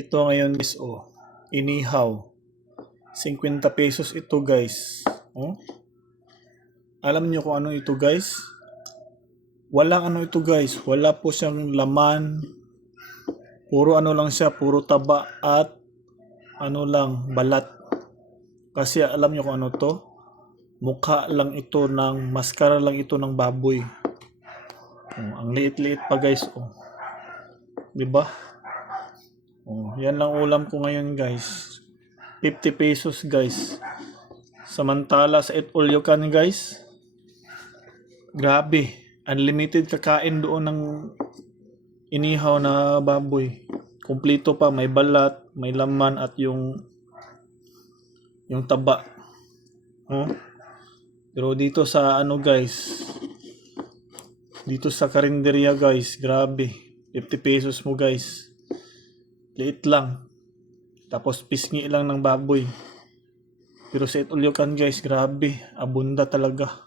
Ito ngayon guys, inihaw. 50 pesos ito guys. Oh. Alam niyo kung ano ito guys? Walang ano ito guys. Wala po siyang laman. Puro ano lang siya, puro taba at ano lang, balat. Kasi alam niyo kung ano to? Mukha lang ito ng, maskara lang ito ng baboy. Oh, ang liit-liit pa guys. Oh. Diba? Oh, yan lang ulam ko ngayon guys. 50 pesos guys. Samantala sa Eat All You Can guys, grabe, unlimited kakain doon ng inihaw na baboy. Kumpleto pa, may balat, may laman at yung taba. Oh. Pero dito sa ano guys, dito sa karinderya guys, grabe, 50 pesos mo guys. Liit lang. Tapos pisngi lang ng baboy. Pero sa Eat All You Can guys, grabe, abunda talaga.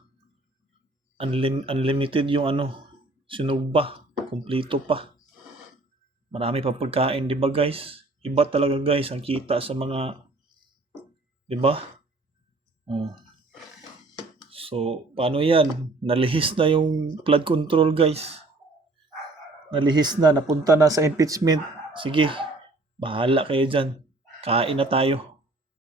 Unlimited yung ano, sunog ba, kumpleto pa. Marami pang pagkain, di ba guys? Iba talaga guys ang kita sa mga, di ba? Oh. So, paano yan? Nalihis na yung flood control guys. Nalihis na, napunta na sa impeachment. Sige, bahala kayo dyan. Kain na tayo.